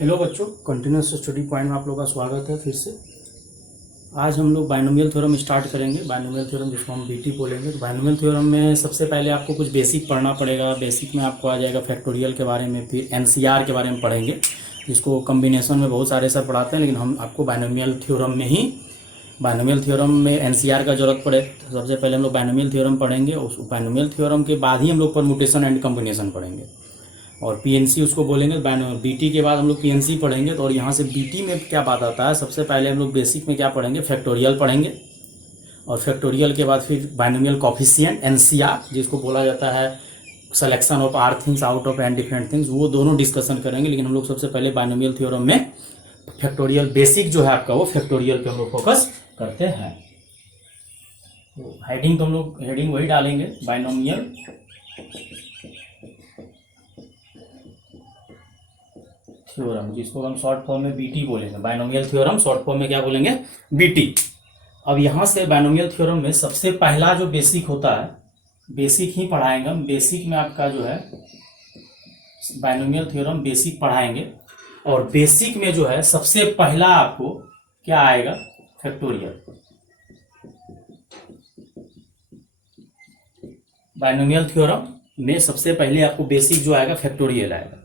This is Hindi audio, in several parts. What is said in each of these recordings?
हेलो बच्चों, कंटिन्यूस स्टडी पॉइंट में आप लोगों का स्वागत है। फिर से आज हम लोग बाइनोमियल थ्योरम स्टार्ट करेंगे। बाइनोमियल थ्योरम जिसको हम बीटी बोलेंगे। तो बाइनोमियल थ्योरम में सबसे पहले आपको कुछ बेसिक पढ़ना पड़ेगा। बेसिक में आपको आ जाएगा फैक्टोरियल के बारे में, फिर एनसीआर के बारे में पढ़ेंगे, जिसको कम्बिनेशन में बहुत सारे सर पढ़ाते हैं, लेकिन हम आपको बाइनोमियल थ्योरम में ही बाइनोमियल थ्योरम में एनसीआर का जरूरत पड़े। तो सबसे पहले हम लोग बाइनोमियल थ्योरम पढ़ेंगे। उस बाइनोमियल थ्योरम के बाद ही हम लोग परमुटेशन एंड कम्बिनेशन पढ़ेंगे और पीएनसी उसको बोलेंगे। बीटी के बाद हम लोग पीएनसी पढ़ेंगे। तो और यहाँ से बीटी में क्या बात आता है, सबसे पहले हम लोग बेसिक में क्या पढ़ेंगे, फैक्टोरियल पढ़ेंगे। और फैक्टोरियल के बाद फिर बाइनोमियल कोफिशिएंट एनसीआर, जिसको बोला जाता है selection of r things out of n different things, वो दोनों डिस्कशन करेंगे। लेकिन हम लोग सबसे पहले बाइनोमियल थ्योरम में फैक्टोरियल बेसिक जो है आपका, वो फैक्टोरियल पे हम लोग फोकस करते हैं। तो हेडिंग तो हम लोग हेडिंग वही डालेंगे, बाइनोमियल थ्योरम, जिसको हम शॉर्ट फॉर्म में बीटी बोलेंगे। बाइनोमियल थ्योरम शॉर्ट फॉर्म में क्या बोलेंगे, बीटी। अब यहाँ से बाइनोमियल थ्योरम में सबसे पहला जो बेसिक होता है, बेसिक ही पढ़ाएंगे हम। बेसिक में आपका जो है बाइनोमियल थ्योरम बेसिक पढ़ाएंगे। और बेसिक में जो है सबसे पहला आपको क्या आएगा, फैक्टोरियल। बाइनोमियल थ्योरम में सबसे पहले आपको बेसिक जो आएगा, फैक्टोरियल आएगा।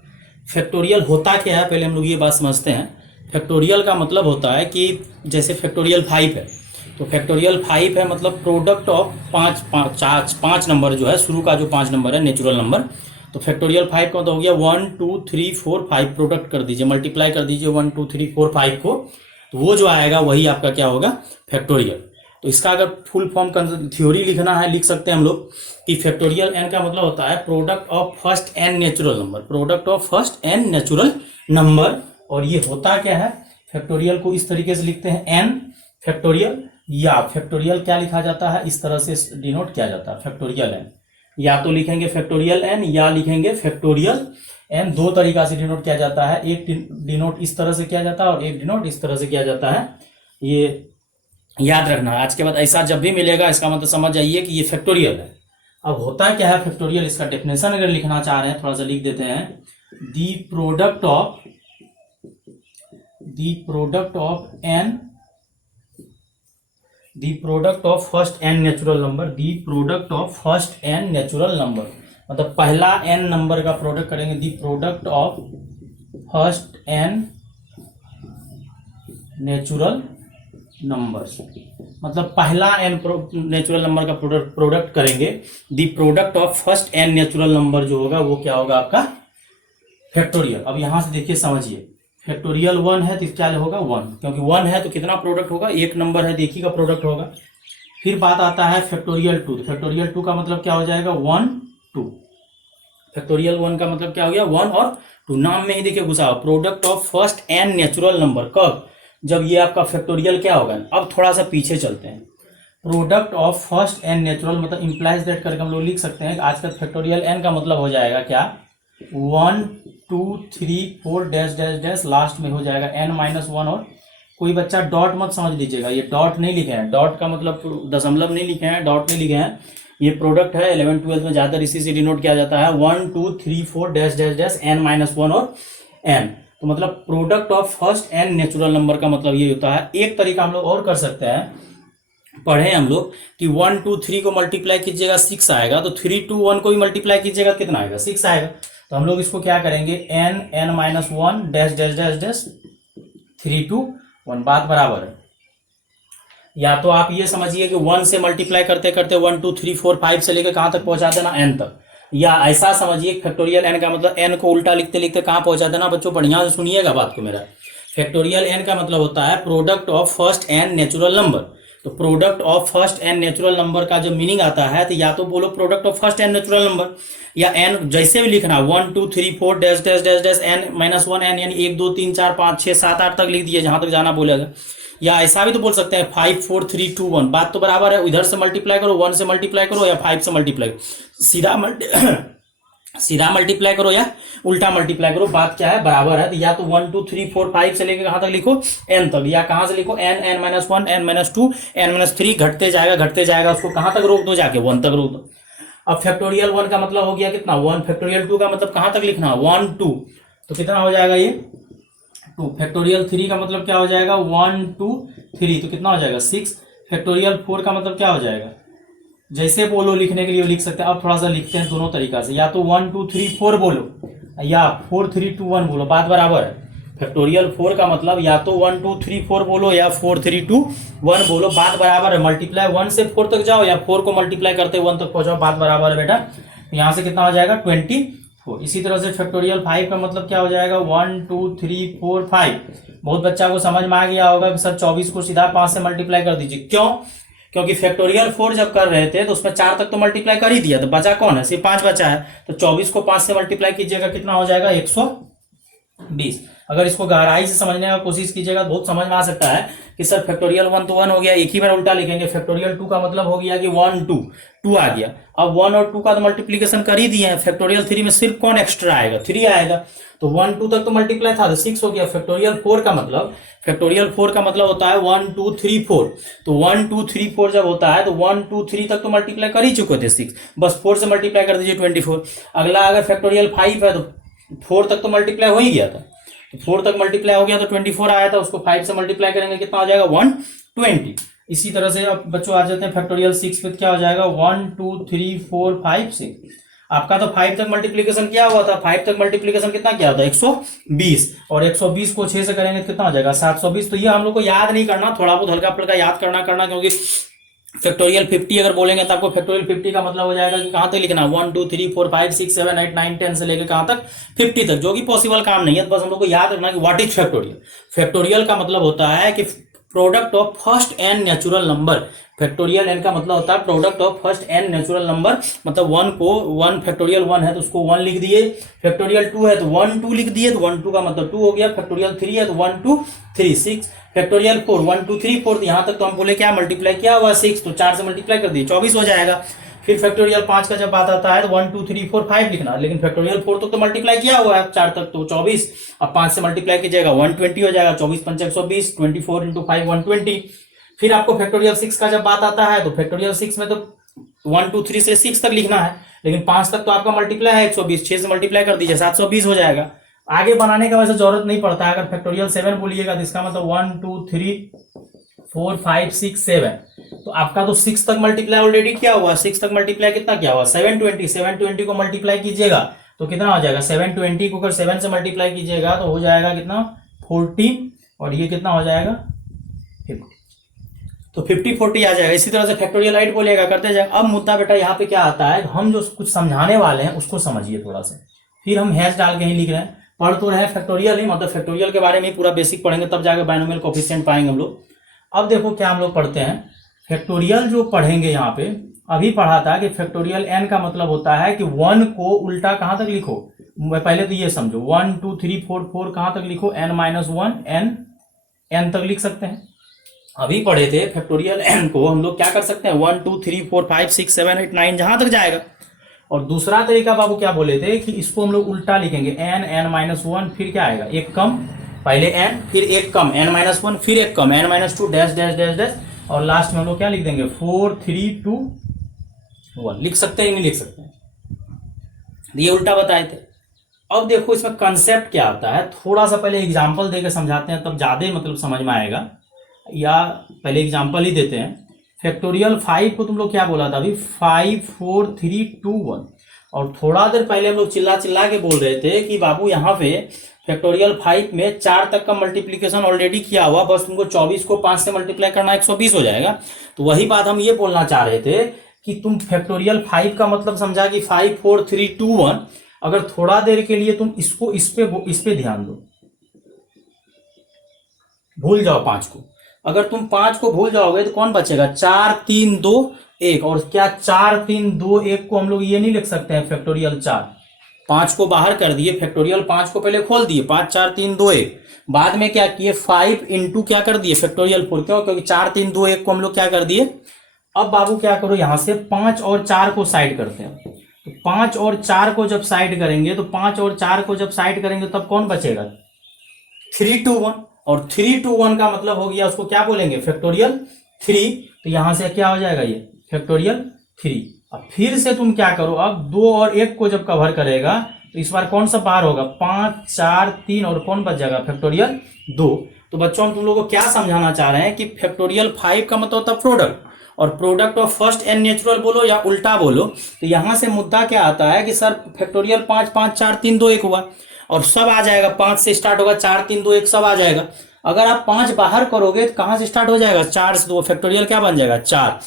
फैक्टोरियल होता क्या है, पहले हम लोग ये बात समझते हैं। फैक्टोरियल का मतलब होता है कि जैसे फैक्टोरियल 5 है, तो फैक्टोरियल 5 है मतलब प्रोडक्ट ऑफ पाँच नंबर जो है, शुरू का जो 5 नंबर है नेचुरल नंबर। तो फैक्टोरियल 5 का तो हो गया 1 2 3 4 5, प्रोडक्ट कर दीजिए, मल्टीप्लाई कर दीजिए 1 2 3 4 5 को, तो वो जो आएगा वही आपका क्या होगा, फैक्टोरियल। तो इसका अगर फुल फॉर्म थ्योरी लिखना है, लिख सकते हैं हम लोग कि फैक्टोरियल एन का मतलब होता है product of first n natural number, product of first n natural number. और ये होता क्या है, फैक्टोरियल को इस तरीके से लिखते हैं एन फैक्टोरियल, या फैक्टोरियल क्या लिखा जाता है, इस तरह से डिनोट किया जाता है फैक्टोरियल एन। या तो लिखेंगे फैक्टोरियल एन या लिखेंगे फैक्टोरियल एन। दो तरीका से डिनोट किया जाता है, एक डिनोट इस तरह से किया जाता है और एक डिनोट इस तरह से किया जाता है। ये याद रखना, आज के बाद ऐसा जब भी मिलेगा इसका मतलब समझ जाइए कि ये फैक्टोरियल है। अब होता क्या है फैक्टोरियल, इसका डेफिनेशन अगर लिखना चाह रहे हैं थोड़ा सा लिख देते हैं। The product of n, the product of first n natural number, the product of first n natural number, मतलब पहला एन नंबर का प्रोडक्ट करेंगे। The product of first n natural numbers, मतलब पहला एन नेचुरल नंबर का प्रोडक्ट करेंगे। The product of first n natural number जो होगा वो क्या होगा आपका, फैक्टोरियल। अब यहां से देखिए समझिए, फैक्टोरियल 1 है तो क्या होगा 1, क्योंकि 1 है तो कितना प्रोडक्ट होगा, एक नंबर है तो एक ही का प्रोडक्ट होगा। फिर बात आता है फैक्टोरियल 2, तो फैक्टोरियल 2 का मतलब क्या हो जाएगा 1 2। फैक्टोरियल 1 का मतलब क्या हो गया 1 और 2, नाम में ही देखिए घुसा, product of first n natural number. कब, जब ये आपका फैक्टोरियल क्या होगा। अब थोड़ा सा पीछे चलते हैं, product of first n natural मतलब इंप्लाइज दैट करके हम लोग लिख सकते हैं। आज का फैक्टोरियल एन का मतलब हो जाएगा क्या, 1 2 3 4 डैश डैश डैश, लास्ट में हो जाएगा n-1। और कोई बच्चा डॉट मत समझ लीजिएगा, ये डॉट नहीं लिखे हैं, डॉट का मतलब दशमलव नहीं लिखे हैं, डॉट नहीं लिखे हैं। ये प्रोडक्ट है 11 12 में ज्यादा इसी से डिनोट किया जाता है, 1 2 3 4 डैश डैश डैश n-1 और n। तो मतलब product of first n natural number का मतलब ये होता है। एक तरीका हम लोग और कर सकते हैं, पढ़े हम लोग कि 1 2 3 को मल्टीप्लाई कीजिएगा 6 आएगा, तो 3 2 1 को भी मल्टीप्लाई कीजिएगा कितना आएगा, 6 आएगा। तो हम लोग इसको क्या करेंगे, n-1 dash dash dash dash 3 2 1, बात बराबर है। या तो आप ये समझिए कि 1 से मल्टीप्लाई करते करते 1 2 3 4 5 से लेकर कहां तक पहुंचा देना, n तक। या ऐसा समझिए फैक्टोरियल एन का मतलब एन को उल्टा लिखते लिखते कहां पहुंचा देना। बच्चों बढ़िया से सुनिएगा बात को मेरा। फैक्टोरियल एन का मतलब होता है product of first n natural number. तो product of first n natural number का जब मीनिंग आता है तो या तो बोलो product of first n natural number, या एन जैसे भी लिखना 1 2 3 4 dash dash dash dash n-1 n, यानी 1 2 3 4 5 6 7 8 तक लिख दिए जहां तक जाना बोलेगा। या ऐसा भी तो बोल सकते हैं 5 4 3 2 1, बात तो बराबर है। इधर से मल्टीप्लाई करो, 1 से मल्टीप्लाई करो या 5 से मल्टीप्लाई करो, सीधा मल्टीप्लाई करो या उल्टा मल्टीप्लाई करो, बात क्या है बराबर है। तो या तो 1 2 3 4 5 से लेकर कहां तक लिखो, n तक, या कहां से लिखो n-1 n-2 n-3, घटते जाएगा, उसको कहां तक रोक दो, जाके 1 तक रोक दो। अब फैक्टोरियल 1 का मतलब हो गया कितना 1, फैक्टोरियल 2 का मतलब कहां तक लिखना 1 2, तो कितना हो जाएगा ये 2। फैक्टोरियल 3 का मतलब क्या हो जाएगा 1 2 3, तो कितना हो जाएगा 6। फैक्टोरियल 4 का मतलब क्या हो जाएगा, जैसे बोलो लिखने के लिए लिख सकते हैं। अब थोड़ा सा लिखते हैं दोनों तरीका से, या तो 1 2 3 4 बोलो या 4 3 2 1 बोलो, बात बराबर है। फैक्टोरियल 4 का मतलब या तो 1 2 3 4 बोलो या 4 3 2 1 बोलो, बात बराबर है। मल्टीप्लाई 1 से 4 तक जाओ या 4 को मल्टीप्लाई करते 1 तक पहुंचाओ, बात बराबर है बेटा। यहाँ से कितना हो जाएगा 24। इसी तरह से फैक्टोरियल 5 का मतलब क्या हो जाएगा 1 2 3 4 5। बहुत बच्चा को समझ में आ गया होगा कि सर 24 को सीधा 5 से मल्टीप्लाई कर दीजिए। क्यों? क्योंकि फैक्टोरियल 4 जब कर रहे थे तो उसमें 4 तक तो मल्टीप्लाई कर ही दिया, तो बचा कौन है, सिर्फ 5 बचा है। तो 24 को 5 से मल्टीप्लाई कीजिएगा, कितना हो जाएगा 120। अगर इसको गहराई से समझने का कोशिश कीजिएगा तो बहुत समझ में आ सकता है कि सर फैक्टोरियल 1 तो 1 हो गया, एक ही बार उल्टा लिखेंगे। फैक्टोरियल 2 का मतलब हो गया कि 1 2 2 आ गया। अब 1 और 2 का तो मल्टीप्लीकेशन कर ही दिए हैं। फैक्टोरियल 3 में सिर्फ कौन एक्स्ट्रा आएगा, 3 आएगा। तो 1 2 तक तो मल्टीप्लाई था, तो 6 हो गया। फैक्टोरियल 4 का मतलब होता है 1 2 3 4। तो 1 2 3 4 जब होता है तो 1 2 3 तक तो मल्टीप्लाई कर ही चुके थे 6, बस 4 से मल्टीप्लाई कर दीजिए 24। अगला अगर फैक्टोरियल 5 है तो 4 तक तो मल्टीप्लाई हो ही गया था, तो 4 तक मल्टीप्लाई हो गया तो 24 आया था, उसको 5 से मल्टीप्लाई करेंगे कितना हो जाएगा 120। इसी तरह से अब बच्चों आ जाते हैं फैक्टोरियल 6 पे, क्या हो जाएगा 1 2 3 4 5 6। आपका तो 5 तक मल्टीप्लीकेशन किया हुआ था, 5 तक मल्टीप्लीकेशन कितना किया था 120, और 120 को 6 से करेंगे तो कितना हो जाएगा 720। तो ये हम लोग को याद नहीं करना, थोड़ा बहुत हल्का फुल्का याद करना, क्योंकि फैक्टोरियल 50 अगर बोलेंगे तो आपको फैक्टोरियल 50 का मतलब हो जाएगा कि कहां तक लिखना 1 2 3 4 5 6 7 8 9 10 से लेकर कहां तक 50 तक, जो कि पॉसिबल काम नहीं है। बस हम लोग को याद रखना कि व्हाट इज फैक्टोरियल। फैक्टोरियल का मतलब होता है कि product of first n natural number. Factorial n का मतलब होता है product of first n natural number, मतलब 1 को 1 फैक्टोरियल 1 है तो उसको 1 लिख दिए, फैक्टोरियल 2 है तो 1 2 लिख दिए, तो 1 2 का मतलब 2 हो गया। फैक्टोरियल 3 है तो 1 2 3 6। फैक्टोरियल 4 1 2 3 4, यहां तक तो हम बोले क्या मल्टीप्लाई किया हुआ 6, तो 4 से मल्टीप्लाई कर दिए 24 हो जाएगा। फिर फैक्टोरियल 5 का जब बात आता है तो 1 2 3 4 5 लिखना, लेकिन फैक्टोरियल 4 तक तो मल्टीप्लाई किया हुआ है 4 तक, तो 24। अब 5 से मल्टीप्लाई कीजिएगा 120 हो जाएगा, 24 5 120, 24 इंटू 5 120। फिर आपको फैक्टोरियल 6 का जब बात आता है तो फैक्टोरियल 6 में तो 1 2 3 से 6 तक लिखना है, लेकिन 5 तक तो आपका मल्टीप्लाई है 120, 6 से मल्टीप्लाई कर दीजिए 720 हो जाएगा। आगे बनाने का वैसे जरूरत नहीं पड़ता है। अगर फैक्टोरियल 7 बोलिएगा तो इसका मतलब 1 2 3 4 5 6 7, तो आपका तो 6 तक मल्टीप्लाई ऑलरेडी किया हुआ, 6 तक मल्टीप्लाई कितना किया हुआ 720 को मल्टीप्लाई कीजिएगा तो कितना हो जाएगा 720 को अगर 7 से मल्टीप्लाई कीजिएगा तो हो जाएगा कितना 40, और ये कितना हो जाएगा 50, तो 50 40 आ जाएगा। इसी तरह से फैक्टोरियल 8 बोलिएगा, करते जाएगा। अब मुद्दा बेटा यहाँ पे क्या आता है, हम जो कुछ समझाने वाले हैं उसको समझिए थोड़ा सा, फिर हम हैश डाल के ही लिख रहे हैं, पढ़ तो रहे फैक्टोरियल ही, मतलब फैक्टोरियल के बारे में पूरा बेसिक पढ़ेंगे तब जाकर बायनोमियल कोएफिशिएंट पाएंगे हम लोग। अब देखो क्या हम लोग पढ़ते हैं, फैक्टोरियल जो पढ़ेंगे यहाँ पे, अभी पढ़ा था कि फैक्टोरियल एन का मतलब होता है कि 1 को उल्टा कहां तक लिखो, पहले तो ये समझो 1 2 3 4 4 कहां तक लिखो n-1 n तक लिख सकते हैं। अभी पढ़े थे फैक्टोरियल एन को हम लोग क्या कर सकते हैं 1 2 3 4 5 6 7 8 9 जहां तक जाएगा। और दूसरा तरीका बाबू क्या बोले थे कि इसको हम लोग उल्टा लिखेंगे n-1, फिर क्या आएगा एक कम, पहले n फिर एक कम n-1 फिर एक कम n-2 dash dash dash dash, और लास्ट में हम लोग क्या लिख देंगे 4 3 2 1। लिख सकते हैं नहीं लिख सकते हैं, ये उल्टा बताए थे। अब देखो इसमें कंसेप्ट क्या आता है, थोड़ा सा पहले एग्जांपल देकर समझाते हैं तब ज्यादा मतलब समझ में आएगा, या पहले एग्जांपल ही देते हैं। फैक्टोरियल 5 को तुम लोग क्या बोला था अभी 5 4 3 2 1, और थोड़ा देर पहले हम लोग चिल्ला चिल्ला के बोल रहे थे कि बाबू यहाँ पे फैक्टोरियल 5 में 4 तक का मल्टीप्लीकेशन ऑलरेडी किया हुआ, बस तुमको 24 को 5 से मल्टीप्लाई करना 120 हो जाएगा। तो वही बात हम ये बोलना चाह रहे थे कि तुम फैक्टोरियल 5 का मतलब समझा कि 5 4 3 2 1, अगर थोड़ा देर के लिए तुम इसको इस पे ध्यान दो, भूल जाओ 5 को, अगर तुम 5 को भूल जाओगे तो कौन बचेगा 4 3 2 1, और क्या 4 3 2 1 को हम लोग ये नहीं लिख सकते हैं फैक्टोरियल 4, 5 को बाहर कर दिए, फैक्टोरियल 5 को पहले खोल दिए 5 4 3 2 1, बाद में क्या किए 5 इंटू क्या कर दिए फैक्टोरियल 4, क्यों क्योंकि 4 3 2 1 को हम लोग क्या कर दिए। अब बाबू क्या करो यहां से 5 और 4 को साइड करते हैं, तो 5 और 4 को जब साइड करेंगे तो 5 और 4 को जब साइड करेंगे तब कौन बचेगा 3 2 1, और 3 2 1 का मतलब हो गया उसको क्या बोलेंगे फैक्टोरियल 3, तो यहां से क्या हो जाएगा ये फैक्टोरियल 3। अब फिर से तुम क्या करो, अब 2 और 1 को जब कवर करेगा तो इस बार कौन सा बाहर होगा, 5 4 3 और कौन बच जाएगा, फैक्टोरियल 2। तो बच्चों हम तुम लोगों को क्या समझाना चाह रहे हैं कि फैक्टोरियल 5 का मतलब होता है प्रोडक्ट, और product of first n natural बोलो या उल्टा बोलो, तो यहां से मुद्दा क्या आता है कि सर फैक्टोरियल 5 5 4 3 2 1 हुआ और सब आ जाएगा, 5 से स्टार्ट होगा, 4 3 2 1 सब आ जाएगा। अगर आप 5 बाहर करोगे तो कहां से स्टार्ट हो जाएगा, 4 से, तो फैक्टोरियल क्या बन जाएगा 4।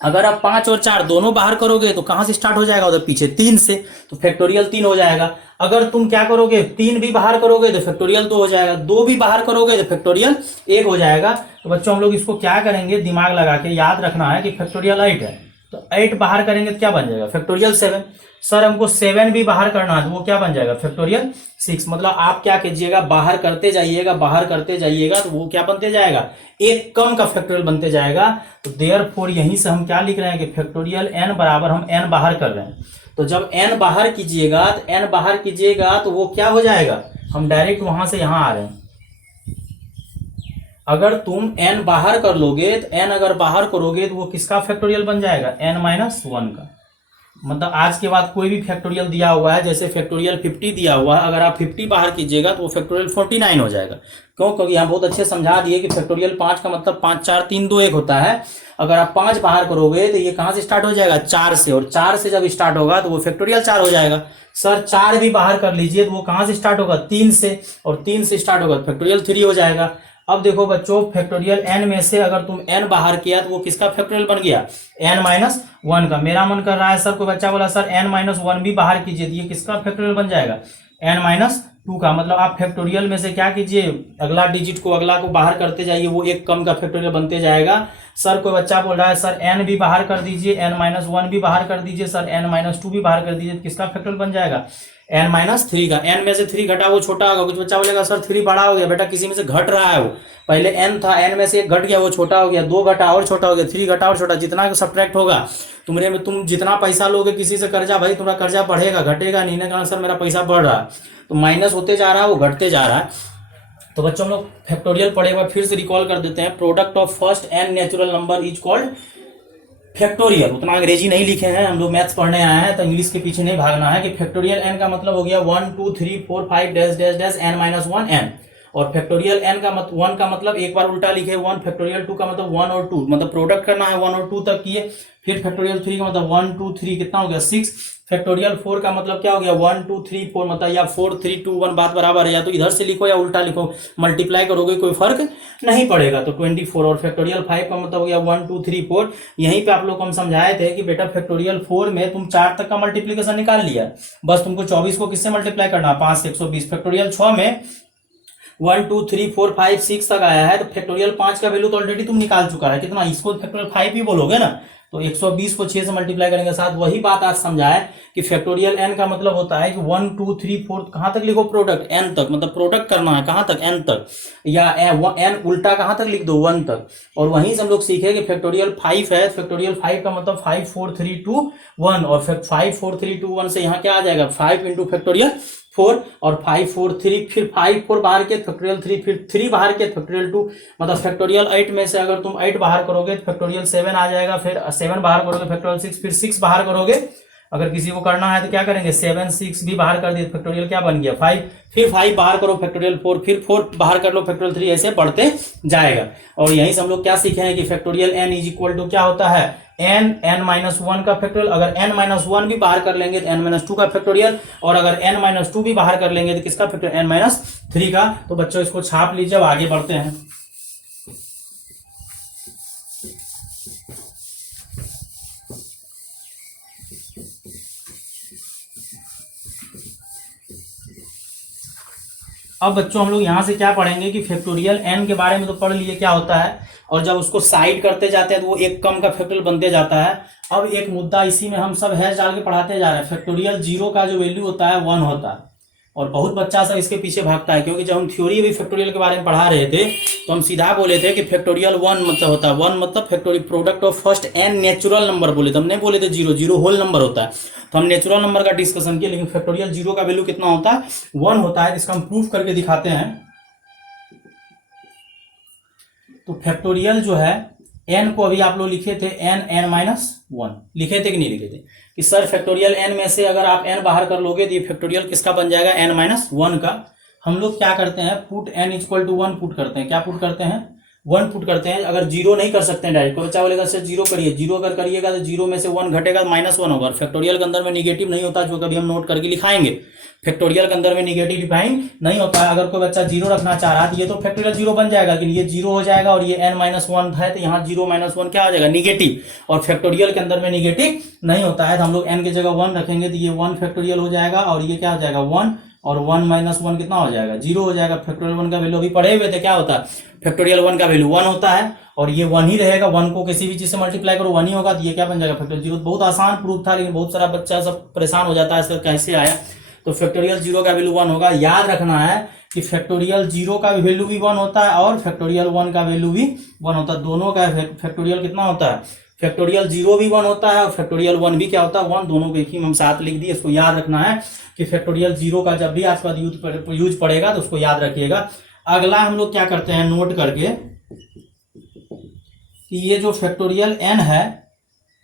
अगर आप 5 और 4 दोनों बाहर करोगे तो कहां से स्टार्ट हो जाएगा, उधर पीछे 3 से, तो फैक्टोरियल 3 हो जाएगा। अगर तुम क्या करोगे, 3 भी बाहर करोगे तो फैक्टोरियल 2 हो जाएगा, 2 भी बाहर करोगे तो फैक्टोरियल 1 हो जाएगा। तो बच्चों हम लोग इसको क्या करेंगे, दिमाग लगा के याद रखना है कि फैक्टोरियल 8 है, तो 8 बाहर करेंगे तो क्या बन जाएगा, फैक्टोरियल 7। सर हमको 7 भी बाहर करना है तो वो क्या बन जाएगा, फैक्टोरियल 6। मतलब आप क्या कीजिएगा, बाहर करते जाइएगा, बाहर करते जाइएगा, तो वो क्या बनते जाएगा, एक कम का फैक्टोरियल बनते जाएगा। तो देयरफॉर यहीं से हम क्या लिख रहे हैं कि फैक्टोरियल n बराबर हम n बाहर कर रहे हैं। तो जब n बाहर कीजिएगा तो n बाहर कीजिएगा तो वो क्या हो जाएगा, हम डायरेक्ट वहां से यहां आ रहे हैं। अगर तुम n बाहर कर लोगे तो n अगर बाहर करोगे तो वो किसका फैक्टोरियल बन जाएगा, n-1 का। मतलब आज के बाद कोई भी फैक्टोरियल दिया हुआ है, जैसे फैक्टोरियल 50 दिया हुआ है, अगर आप 50 बाहर कीजिएगा तो वो फैक्टोरियल 49 हो जाएगा। क्यों, क्योंकि यहाँ बहुत अच्छे समझा दिए कि फैक्टोरियल 5 का मतलब 5 4 3 2 1 होता है। अगर आप 5 बाहर करोगे तो ये कहां से स्टार्ट हो जाएगा, 4 से, और 4 से जब स्टार्ट होगा तो वो फैक्टोरियल 4 हो जाएगा। सर 4 भी बाहर कर लीजिए तो वो कहां से स्टार्ट होगा, 3 से, और 3 से स्टार्ट होगा फैक्टोरियल 3 हो जाएगा। अब देखो बच्चों, फैक्टोरियल n में से अगर तुम n बाहर किया तो वो किसका फैक्टोरियल बन गया, n-1 का। मेरा मन कर रहा है सर, कोई बच्चा बोला सर n-1 भी बाहर कीजिए, तो ये किसका फैक्टोरियल बन जाएगा, n-2 का। मतलब आप फैक्टोरियल में से क्या कीजिए, अगला डिजिट को, अगला को बाहर करते जाइए, वो एक कम का फैक्टोरियल बनते जाएगा। सर कोई बच्चा बोल रहा है सर n भी बाहर कर दीजिए, n-1 भी बाहर कर दीजिए, सर n-2 भी बाहर कर दीजिए, तो किसका फैक्टोरियल बन जाएगा, n-3 का। n में से 3 घटा वो छोटा होगा। कुछ बच्चा बोलेगा सर 3 बड़ा हो गया, बेटा किसी में से घट रहा है, वो पहले n था, n में से 1 घट गया, वो छोटा हो गया, 2 घटा और छोटा हो गया, 3 घटा और छोटा, जितना सब्ट्रैक्ट होगा तुम्हारे में, तुम जितना पैसा लोगे किसी से कर्जा, भाई तुम्हारा कर्जा बढ़ेगा घटेगा नहीं, ना सर मेरा पैसा बढ़ रहा है, तो माइनस होते जा रहा है, वो घटते जा रहा है। तो बच्चों हम लोग फैक्टोरियल पढ़े हुए फिर से रिकॉल कर देते हैं। Product of first n natural number is called factorial. उतना अंग्रेजी नहीं लिखे हैं, हम लोग मैथ्स पढ़ने आए हैं तो इंग्लिश के पीछे नहीं भागना है। कि फैक्टोरियल एन का मतलब हो गया 1 2 3 4 5 dash dash dash n-1 n, और फैक्टोरियल एन का मतलब 1 का मतलब एक बार उल्टा लिखे 1, फैक्टोरियल 2 का मतलब 1 और 2, मतलब प्रोडक्ट करना है 1 और 2 तक किए। फिर फैक्टोरियल 3 का मतलब 1 2 3 कितना हो गया 6। फैक्टोरियल 4 का मतलब क्या हो गया 1 2 3 4, मतलब या 4 3 2 1 बात बराबर है, या तो इधर से लिखो या उल्टा लिखो, मल्टीप्लाई करोगे कोई फर्क नहीं पड़ेगा, तो 24। और फैक्टोरियल 5 का मतलब हो गया 1 2 3 4। यहीं पे आप लोग को हम समझाए थे कि बेटा फैक्टोरियल 4 में तुम 4 तक का मल्टीप्लीकेशन निकाल लिया, बस तुमको 24 को किससे मल्टीप्लाई करना, 5 से 120। फैक्टोरियल 6 में 1 2 3 4 5 6 तक आया है, तो फैक्टोरियल 5 का वैल्यू तो ऑलरेडी तुम निकाल चुका है, कितना, इसको फैक्टोरियल 5 ही बोलोगे ना, तो 120 को 6 से मल्टीप्लाई करेंगे साथ। वही बात आज समझाए कि फैक्टोरियल n का मतलब होता है कि 1 2 3 4 कहां तक लिखो, प्रोडक्ट n तक, मतलब प्रोडक्ट करना है कहां तक, n तक, या n उल्टा कहां तक लिख दो, 1 तक। और वहीं से हम लोग सीखे कि फैक्टोरियल 5 है, फैक्टोरियल 5 का मतलब 5 4 3 2 1, और 5 4 3 2 1 से यहाँ क्या आ जाएगा 5 इंटू फैक्टोरियल 4, और 5 4 3, फिर 5 4 बाहर के फैक्टोरियल 3, फिर 3 बाहर के फैक्टोरियल 2, मतलब फैक्टोरियल 8 में से अगर तुम 8 बाहर करोगे तो फैक्टोरियल 7 आ जाएगा, फिर 7 बाहर करोगे फैक्टोरियल 6, फिर 6 बाहर करोगे, अगर किसी को करना है तो क्या करेंगे 7 6 भी बाहर कर दिए, फैक्टोरियल क्या बन गया 5, फिर 5 बाहर करो फैक्टोरियल 4, फिर 4 बाहर कर लो फैक्टोरियल 3, ऐसे बढ़ते जाएगा। और यहीं से हम लोग क्या सीखे हैं कि factorial n is equal to क्या होता है, n-1 का फैक्टोरियल। अगर n-1 भी बाहर कर लेंगे तो n-2 का फैक्टोरियल, और अगर n-2 भी बाहर कर लेंगे तो किसका फैक्टोरियल, n-3 का। तो बच्चों इसको छाप लीजिए, अब आगे बढ़ते हैं। अब बच्चों हम लोग यहाँ से क्या पढ़ेंगे कि फैक्टोरियल n के बारे में तो पढ़ लिए क्या होता है, और जब उसको साइड करते जाते हैं तो वो एक कम का फैक्टोरियल बनते जाता है। अब एक मुद्दा इसी में हम सब हैश डाल के पढ़ाते जा रहे हैं, फैक्टोरियल 0 का जो वैल्यू होता है 1 होता है, और बहुत बच्चा सब इसके पीछे भागता है, क्योंकि जब हम थ्योरी भी फैक्टोरियल के बारे में पढ़ा रहे थे तो हम सीधा बोले थे कि फैक्टोरियल 1 मतलब होता है, 1 मतलब factorial product of first n natural number बोले थे, हम नहीं बोले थे 0, 0 होल नंबर होता है, तो हम नेचुरल नंबर का डिस्कशन किया। लेकिन फैक्टोरियल 0 का वैल्यू कितना होता है, 1 होता है। इसका हम प्रूफ करके दिखाते हैं। तो फैक्टोरियल जो है एन को अभी आप लोग लिखे थे एन माइनस वन, लिखे थे कि नहीं लिखे थे कि सर फैक्टोरियल एन में से अगर आप एन बाहर कर लोगे तो ये फैक्टोरियल किसका बन जाएगा, एन माइनस वन का। हम लोग क्या करते हैं, put n equal to one put करते हैं। क्या पुट करते हैं, वन पुट करते हैं। अगर जीरो नहीं कर सकते हैं डायरेक्ट, तो बच्चा बोलेगा सर जीरो करिए, जीरो अगर करिएगा तो जीरो में से वन घटेगा माइनस वन होगा। फैक्टोरियल के अंदर में निगेटिव नहीं होता, जो कभी हम नोट करके लिखाएंगे। फैक्टोरियल के अंदर में निगेटिव डिफाइन नहीं होता है। अगर कोई बच्चा जीरो रखना चाह रहा है तो ये तो फैक्टोरियल जीरो बन जाएगा, लेकिन ये जीरो हो जाएगा और ये एन माइनस वन है तो यहाँ जीरो माइनस वन क्या हो जाएगा, निगेटिव। और फैक्टोरियल के अंदर में निगेटिव नहीं होता है, तो हम लोग एन की जगह वन रखेंगे तो ये वन फैक्टोरियल हो जाएगा और ये क्या हो जाएगा, वन, और वन माइनस वन कितना हो जाएगा, जीरो हो जाएगा। फैक्टोरियल वन का वैल्यू अभी पढ़े हुए थे, क्या होता है, फैक्टोरियल वन का वैल्यू वन होता है और ये वन ही रहेगा। वन को किसी भी चीज से मल्टीप्लाई करो वन ही होगा, तो ये क्या बन जाएगा, फैक्टोरियल जीरो। बहुत आसान प्रूफ था, लेकिन बहुत सारा बच्चा सब परेशान हो जाता है सर कैसे आया। तो फैक्टोरियल जीरो का वैल्यू वन होगा। याद रखना है कि फैक्टोरियल जीरो का वैल्यू भी वन होता है और फैक्टोरियल वन का वैल्यू भी वन होता है। दोनों का फैक्टोरियल कितना होता है, फैक्टोरियल जीरो भी वन होता है और फैक्टोरियल वन भी क्या होता है, वन। दोनों को एक ही हम साथ लिख दिए। इसको याद रखना है कि फैक्टोरियल जीरो का जब भी आपके पास यूज पड़ेगा तो उसको याद रखिएगा। अगला हम लोग क्या करते हैं, नोट करके कि ये जो फैक्टोरियल एन है,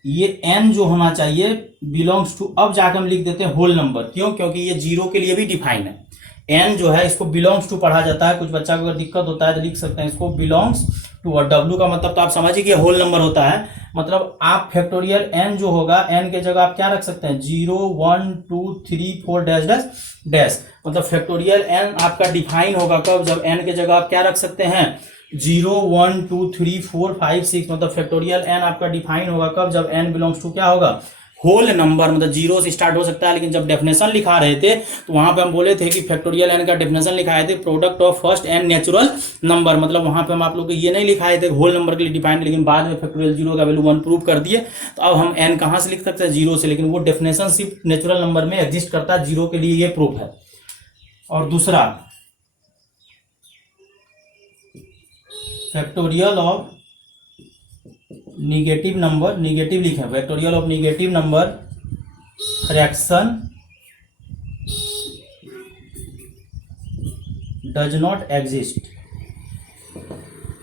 ये एन जो होना चाहिए बिलोंग्स टू, अब जाकर हम लिख देते हैं होल नंबर। क्यों, क्योंकि ये जीरो के लिए भी डिफाइन है। एन जो है इसको बिलोंग्स टू पढ़ा जाता है। कुछ बच्चा को अगर दिक्कत होता है तो लिख सकते हैं इसको बिलोंग्स टू, और डब्ल्यू का मतलब तो आप समझिए कि होल नंबर होता है। मतलब आप फैक्टोरियल एन जो होगा, एन के जगह आप क्या रख सकते हैं, 0 1 2 3 4 डैश डैश डैश। मतलब फैक्टोरियल एन आपका डिफाइन होगा कब, जब एन के जगह आप क्या रख सकते हैं, 0 1 2 3 4 5 6। मतलब फैक्टोरियल एन आपका डिफाइन होगा कब, जब एन बिलोंग्स टू क्या होगा, होल नंबर। मतलब जीरो से स्टार्ट हो सकता है, लेकिन जब डेफिनेशन लिखा रहे थे तो वहां पे हम बोले थे कि फैक्टोरियल एन का डेफिनेशन लिखाए थे product of first n natural number. मतलब वहां पे हम आप लोग को ये नहीं लिखाए थे होल नंबर के लिए डिफाइन, लेकिन बाद में फैक्टोरियल जीरो का वैल्यू वन प्रूव कर दिए। तो अब हम एन कहां से लिख सकते हैं, जीरो से, लेकिन वो डेफिनेशन सिर्फ नेचुरल नंबर में एग्जिस्ट करता है, जीरो के लिए ये प्रूफ है। और दूसरा, factorial of negative number, negative लिखे, factorial of negative number fraction does not exist.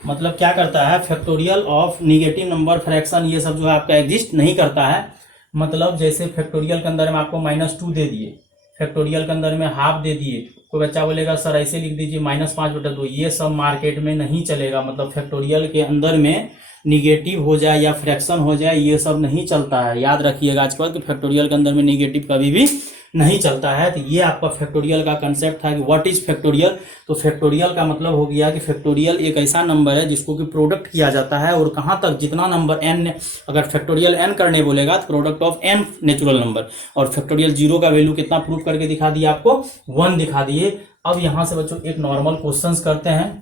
मतलब क्या करता है, factorial of negative number fraction ये सब जो है आपका एग्जिस्ट नहीं करता है। मतलब जैसे फैक्टोरियल के अंदर में आपको -2 दे दिए, फैक्टोरियल के अंदर में हाफ दे दिए, कोई बच्चा बोलेगा सर ऐसे लिख दीजिए -5/2, ये सब मार्केट में नहीं चलेगा। मतलब फैक्टोरियल के अंदर में निगेटिव हो जाए या फ्रैक्शन हो जाए, ये सब नहीं चलता है। याद रखिएगा आज के बाद कि फैक्टोरियल के अंदर में निगेटिव कभी भी नहीं चलता है। तो ये आपका फैक्टोरियल का कंसेप्ट था कि व्हाट इज फैक्टोरियल। तो फैक्टोरियल का मतलब हो गया कि फैक्टोरियल एक ऐसा नंबर है जिसको कि प्रोडक्ट किया जाता है, और कहाँ तक, जितना नंबर एन, अगर फैक्टोरियल एन करने बोलेगा तो product of n natural number. और फैक्टोरियल जीरो का वैल्यू कितना प्रूव करके दिखा दिया आपको, 1 दिखा दिए। अब यहां से बच्चों एक नॉर्मल क्वेश्चंस करते हैं।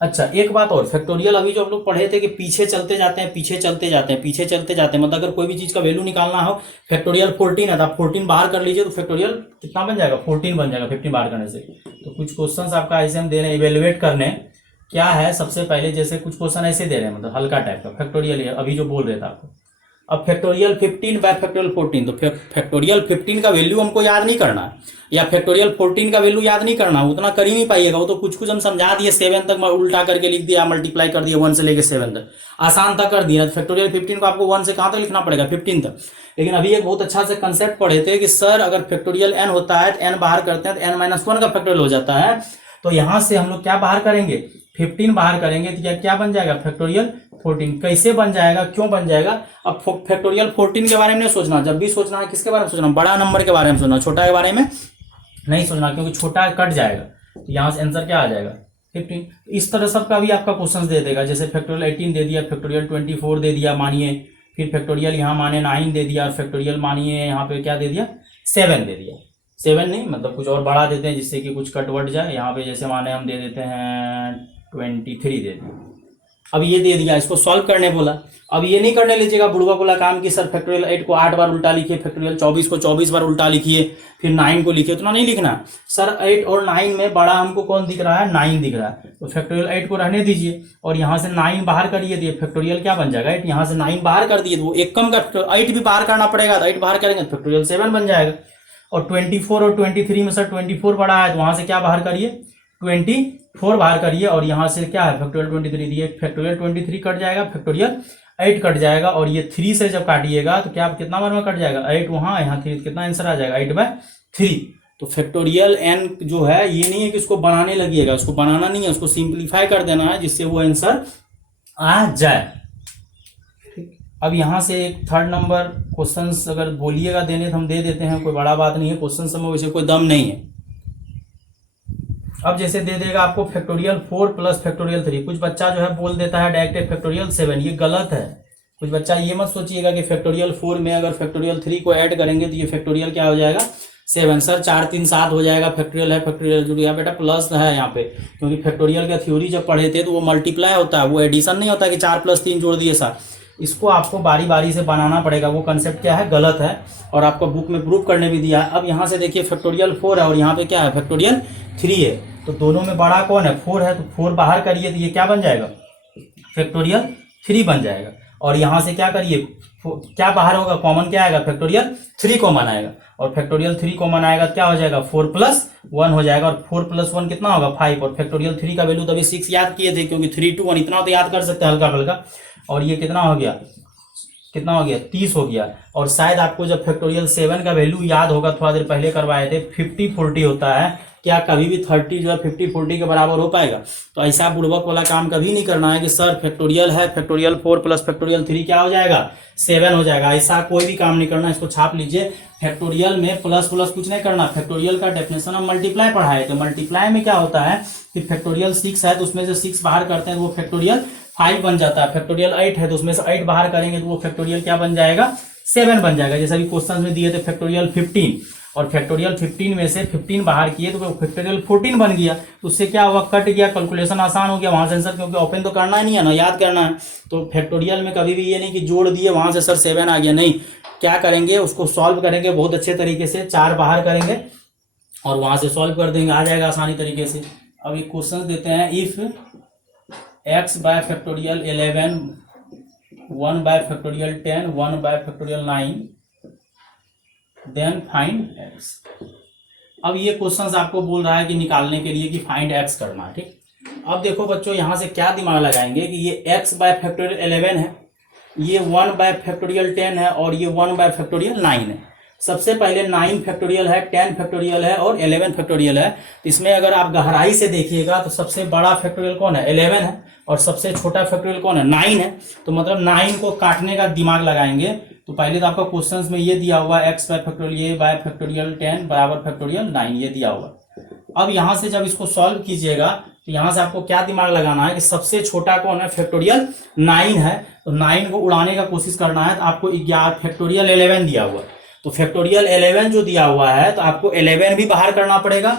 अच्छा एक बात और, फैक्टोरियल अभी जो हम लोग पढ़े थे कि पीछे चलते जाते हैं, पीछे चलते जाते हैं, पीछे चलते जाते हैं। मतलब अगर कोई भी चीज का वैल्यू निकालना हो, फैक्टोरियल 14 है तो आप 14 बाहर कर लीजिए तो फैक्टोरियल कितना बन जाएगा, 14 बन जाएगा 15 बाहर करने से। तो कुछ क्वेश्चंस आपका ऐसे हम दे रहे हैं इवेलुएट करने। क्या है, सबसे पहले जैसे कुछ क्वेश्चन ऐसे दे रहे हैं, मतलब हल्का टाइप का फैक्टोरियल अभी जो बोल रहे थे आपको। अब फैक्टोरियल 15 बाय फैक्टोरियल 14, तो फैक्टोरियल 15 का वैल्यू हमको याद नहीं करना है, या फैक्टोरियल 14 का वैल्यू याद नहीं करना, उतना कर ही नहीं पाइएगा। वो तो कुछ कुछ हम समझा दिए, 7 तक उल्टा करके लिख दिया, मल्टीप्लाई कर दिया 1 से लेके 7 तक, आसान तक कर दिया। फैक्टोरियल 15 को आपको 1 से कहां तक लिखना पड़ेगा, 15 तक। लेकिन अभी एक बहुत अच्छा से कंसेप्ट पढ़े थे कि सर अगर फैक्टोरियल एन होता है, एन बाहर करते हैं तो n-1 का फैक्टोरियल हो जाता है। तो यहां से हम लोग क्या बाहर करेंगे, 15 बाहर करेंगे तो क्या बन जाएगा, फैक्टोरियल 14। कैसे बन जाएगा, क्यों बन जाएगा। अब फैक्टोरियल 14 के बारे में नहीं सोचना, जब भी सोचना है किसके बारे में सोचना, बड़ा नंबर के बारे में सोचना, छोटा के बारे में नहीं सोचना, क्योंकि छोटा कट जाएगा। तो यहां से आंसर क्या आ जाएगा, 15। इस तरह सबका भी आपका क्वेश्चन दे देगा। जैसे फैक्टोरियल 18 दे दिया, फैक्टोरियल 24 दे दिया मानिए, फिर फैक्टोरियल यहाँ माने 9 दे दिया, और फैक्टोरियल मानिए यहाँ पे क्या दे दिया, 7 दे दिया। 7 नहीं, मतलब कुछ और बढ़ा देते हैं जिससे कि कुछ कट वट जाए। यहाँ पे जैसे माने हम दे देते हैं 23 दे दिया। अब ये दे दिया, इसको सॉल्व करने बोला। अब ये नहीं करने लीजिएगा बुढ़वा बोला काम की सर फैक्टोरियल 8 को 8 बार उल्टा लिखिए, फैक्टोरियल 24 को 24 बार उल्टा लिखिए, फिर 9 को लिखिए, उतना नहीं लिखना। सर 8 और 9 में बड़ा हमको कौन दिख रहा है, 9 दिख रहा है, तो फैक्टोरियल 8 को रहने दीजिए और यहाँ से 9 बाहर करिए, तो फैक्टोरियल क्या बन जाएगा, 8। यहाँ से 9 बाहर कर दिए तो वो एक कम का 8 भी बाहर करना पड़ेगा, तो 8 बाहर करेंगे तो फैक्टोरियल 7 बन जाएगा। और 24 और 23 में सर 24 बड़ा है, तो वहां से क्या बाहर करिए, 24 बाहर करिए और यहाँ से क्या है फैक्टोरियल 23 दिए, फैक्टोरियल 23 कट जाएगा, फैक्टोरियल 8 कट जाएगा, और ये 3 से जब काटिएगा तो क्या कितना बार में कट जाएगा 8 वहाँ, यहाँ 3, कितना आंसर आ जाएगा 8/3। तो फैक्टोरियल n जो है ये नहीं है कि उसको बनाने लगिएगा, उसको बनाना नहीं है, उसको सिंप्लीफाई कर देना है जिससे वो आंसर आ जाए। अब यहाँ से एक थर्ड नंबर क्वेश्चन अगर बोलिएगा देने तो हम दे देते हैं, कोई बड़ा बात नहीं है, क्वेश्चन में वैसे कोई दम नहीं है। अब जैसे दे देगा आपको फैक्टोरियल 4 प्लस फैक्टोरियल 3, कुछ बच्चा जो है बोल देता है डायरेक्ट फैक्टोरियल 7, ये गलत है। कुछ बच्चा ये मत सोचिएगा कि फैक्टोरियल 4 में अगर फैक्टोरियल 3 को ऐड करेंगे तो ये फैक्टोरियल क्या हो जाएगा 7, सर 4 3 7 हो जाएगा, फैक्टोरियल है, फैक्टोरियल जुड़ गया बेटा, प्लस है यहाँ पे, क्योंकि फैक्टोरियल का थ्योरी जब पढ़े थे तो वो मल्टीप्लाई होता है, वो एडिशन नहीं होता कि 4 + 3 जोड़ दिए सर। इसको आपको बारी बारी से बनाना पड़ेगा, वो कंसेप्ट क्या है गलत है, और आपको बुक में प्रूफ करने भी दिया है। अब यहाँ से देखिए फैक्टोरियल 4 है और यहाँ पे क्या है फैक्टोरियल 3 है, तो दोनों में बड़ा कौन है 4 है, तो 4 बाहर करिए तो ये क्या बन जाएगा फैक्टोरियल 3 बन जाएगा। और यहाँ से क्या करिए क्या बाहर होगा कॉमन क्या आएगा फैक्टोरियल 3 कॉमन आएगा, और फैक्टोरियल 3 कॉमन आएगा क्या हो जाएगा 4 + 1 हो जाएगा, और 4 + 1 कितना होगा 5, और फैक्टोरियल 3 का वैल्यू तभी 6 याद किए थे क्योंकि 3 2 1 इतना तो याद कर सकते हैं हल्का हल्का, और ये कितना हो गया 30 हो गया। और शायद आपको जब फैक्टोरियल 7 का वैल्यू याद होगा, थोड़ा देर पहले करवाए थे 50-40 होता है, क्या कभी भी 30 जो है 50-40 के बराबर हो पाएगा? तो ऐसा बुड़बक वाला काम कभी नहीं करना है कि सर फैक्टोरियल है, फैक्टोरियल 4 प्लस फैक्टोरियल 3 क्या हो जाएगा 7 हो जाएगा, ऐसा कोई भी काम नहीं करना। इसको छाप लीजिए, फैक्टोरियल में प्लस प्लस कुछ नहीं करना। फैक्टोरियल का डेफिनेशन हम मल्टीप्लाई पढ़ाए थे, मल्टीप्लाई में क्या होता है कि फैक्टोरियल 6 है तो उसमें से 6 बाहर करते हैं तो वो फैक्टोरियल 5 बन जाता है, फैक्टोरियल 8 है तो उसमें से 8 बाहर करेंगे तो वो फैक्टोरियल क्या बन जाएगा 7 बन जाएगा। जैसे अभी क्वेश्चन में दिए थे फैक्टोरियल 15, और फैक्टोरियल 15 में से 15 बाहर किए तो फैक्टोरियल 14 बन गया, तो उससे क्या हुआ कट गया, कैलकुलेशन आसान हो गया वहां से आंसर, क्योंकि ओपन तो करना ही नहीं है ना, याद करना है। तो फैक्टोरियल में कभी भी ये नहीं कि जोड़ दिए वहां से सर 7 आ गया, नहीं, क्या करेंगे उसको सॉल्व करेंगे बहुत अच्छे तरीके से, 4 बाहर करेंगे और वहां से सॉल्व कर देंगे, आ जाएगा आसानी तरीके से। अब एक क्वेश्चन देते हैं, if x by factorial 11 1 by factorial 10 1 by factorial 9 then find x। अब ये क्वेश्चन आपको बोल रहा है कि निकालने के लिए कि फाइंड x करना है, ठीक। अब देखो बच्चों यहाँ से क्या दिमाग लगाएंगे कि ये x बाय फैक्टोरियल 11 है, ये 1 बाय फैक्टोरियल 10 है और ये 1 बाय फैक्टोरियल 9 है। सबसे पहले 9 फैक्टोरियल है, 10 फैक्टोरियल है और 11 फैक्टोरियल है। इसमें अगर आप गहराई से देखिएगा तो सबसे बड़ा फैक्टोरियल कौन है 11 है, और सबसे छोटा फैक्टोरियल कौन है 9 है। तो मतलब 9 को काटने का दिमाग लगाएंगे। तो पहले तो आपका क्वेश्चंस में ये दिया हुआ x बाय फैक्टोरियल ये बाय फैक्टोरियल 10 बराबर फैक्टोरियल 9 ये दिया हुआ। अब यहाँ से जब इसको सॉल्व कीजिएगा तो यहाँ से आपको क्या दिमाग लगाना है कि सबसे छोटा कौन है फैक्टोरियल 9 है, तो 9 को उड़ाने का कोशिश करना है। तो आपको 11 फैक्टोरियल 11 दिया हुआ है, तो फैक्टोरियल 11 जो दिया हुआ है तो आपको 11 भी बाहर करना पड़ेगा